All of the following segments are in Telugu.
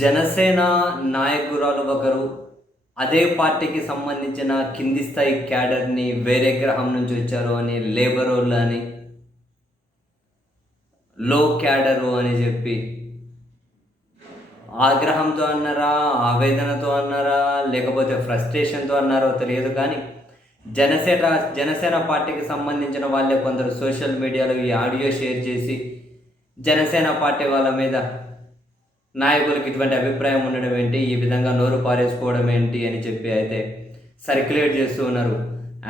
జనసేన నాయకురాలు ఒకరు అదే పార్టీకి సంబంధించిన కింది స్థాయి క్యాడర్‌ని వేరే గ్రహం నుంచి వచ్చారు అని, లేబరోళ్ళు అని, లో క్యాడరు అని చెప్పి ఆగ్రహంతో అన్నారా, ఆవేదనతో అన్నారా, లేకపోతే ఫ్రస్ట్రేషన్‌తో అన్నారో తెలియదు కానీ జనసేన జనసేన పార్టీకి సంబంధించిన వాళ్ళే కొందరు సోషల్ మీడియాలో ఈ ఆడియో షేర్ చేసి జనసేన పార్టీ వాళ్ళ మీద నాయకులకి ఇటువంటి అభిప్రాయం ఉండడం ఏంటి, ఈ విధంగా నోరు పారేసుకోవడం ఏంటి అని చెప్పి అయితే సర్క్యులేట్ చేస్తూ ఉన్నారు.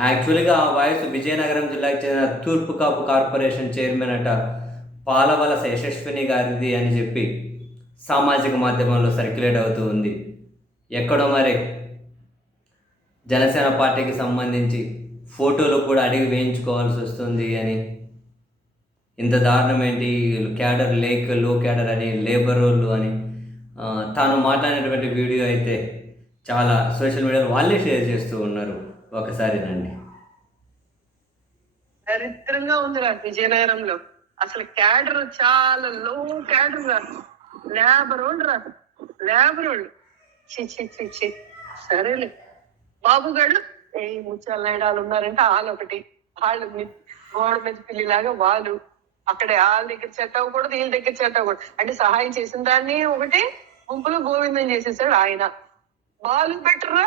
యాక్చువల్‌గా ఆ వాయిస్ విజయనగరం జిల్లాకి చెందిన తూర్పు కాపు కార్పొరేషన్ చైర్మన్ అట పాలవలస యశస్విని గారిది అని చెప్పి సామాజిక మాధ్యమంలో సర్క్యులేట్ అవుతూ ఉంది. ఎక్కడో మరి జనసేన పార్టీకి సంబంధించి ఫోటోలు కూడా అడిగి వేయించుకోవాల్సి వస్తుంది అని, ఇంత దారుణం ఏంటి, క్యాడర్ లో క్యాడర్ అని, లేబరోళ్ళు అని తాను మాట్లాడినటువంటి వీడియో అయితే చాలా సోషల్ మీడియాలో వాళ్ళే షేర్ చేస్తూ ఉన్నారు. ఒకసారినండి. దరిద్రంగా ఉందిరా విజయనగరంలో. అసలు క్యాడర్ చాలా లో క్యాడర్ రా, లేబరోళ్ళు చి సరేలే. బాబు గారు ఈ ముత్యాల నాయుడాలు ఉన్నారంటే వాళ్ళొకటి, వాళ్ళు గోడ మీద పిల్లిలాగా వాళ్ళు అక్కడ వాళ్ళ దగ్గర చెట్ట అవ్వకూడదు, వీళ్ళ దగ్గర చెట్ట అవ్వకూడదు. అంటే సహాయం చేసిన దాన్ని ఒకటి గుంపులో గోవిందం చేసేసాడు ఆయన. బాలు బెటర్రా,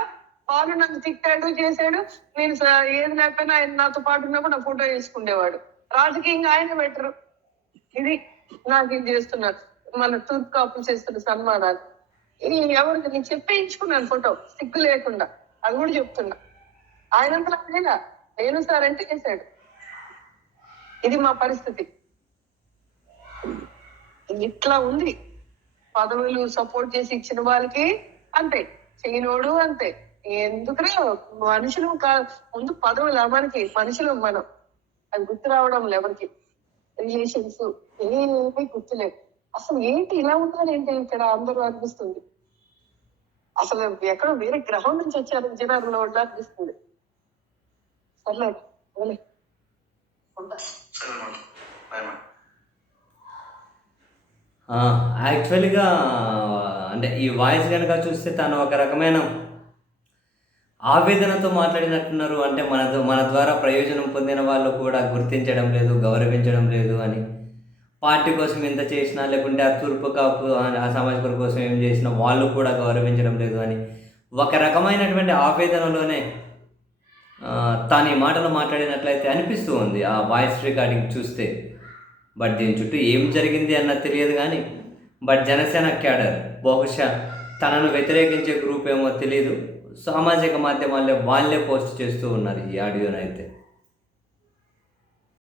బాలు నన్ను తిట్టాడు చేశాడు, నేను ఏది లేకపోయినా ఆయన నాతో పాటు ఉన్నప్పుడు నా ఫోటో వేసుకునేవాడు. రాజకీయంగా ఆయన బెటరు. ఇది నాకు ఇది చేస్తున్నారు మన తూర్పు కాపులు చేస్తున్న సన్మానాలు. ఎవరికి నేను చెప్పేయించుకున్నాను ఫోటో సిగ్గు లేకుండా, అది కూడా చెప్తున్నా. ఆయనంతా అదేగా నేను సార్ అంటే చేశాడు. ఇది మా పరిస్థితి. ఇట్లా ఉంది. పదవులు సపోర్ట్ చేసి ఇచ్చిన వాళ్ళకి అంతే, చేయనోడు అంతే. ఎందుకురా మనుషులు ముందు పదవులు మనకి మనుషులు మనం, అది గుర్తు రావడం ఎవరికి. రిలేషన్స్ ఏమీ గుర్తులేవు. అసలు ఏంటి ఇలా ఉండాలి ఏంటి ఇక్కడ అందరూ అనిపిస్తుంది. అసలు ఎక్కడో వేరే గ్రహం నుంచి వచ్చారు విజయనగరంలో ఉండాలి అనిపిస్తుంది. సర్లే యాక్చువల్‌గా అంటే ఈ వాయిస్ కనుక చూస్తే తను ఒక రకమైన ఆవేదనతో మాట్లాడినట్టున్నారు. అంటే మన ద్వారా ప్రయోజనం పొందిన వాళ్ళు కూడా గుర్తించడం లేదు, గౌరవించడం లేదు అని. పార్టీ కోసం ఎంత చేసినా, లేకుంటే ఆ తూర్పు కాపు ఆ సామాజిక వర్గం కోసం ఏం చేసినా వాళ్ళు కూడా గౌరవించడం లేదు అని ఒక రకమైనటువంటి ఆవేదనలోనే తాను ఈ మాటలు మాట్లాడినట్లయితే అనిపిస్తూ ఉంది ఆ వాయిస్ రికార్డింగ్ చూస్తే. బట్ దీని చుట్టూ ఏం జరిగింది అన్నది తెలియదు కానీ బట్ జనసేన క్యాడర్ బహుశా తనను వ్యతిరేకించే గ్రూప్ ఏమో తెలియదు, సామాజిక మాధ్యమాల్లో వాళ్ళే పోస్ట్ చేస్తూ ఉన్నారు ఈ ఆడియోనైతే.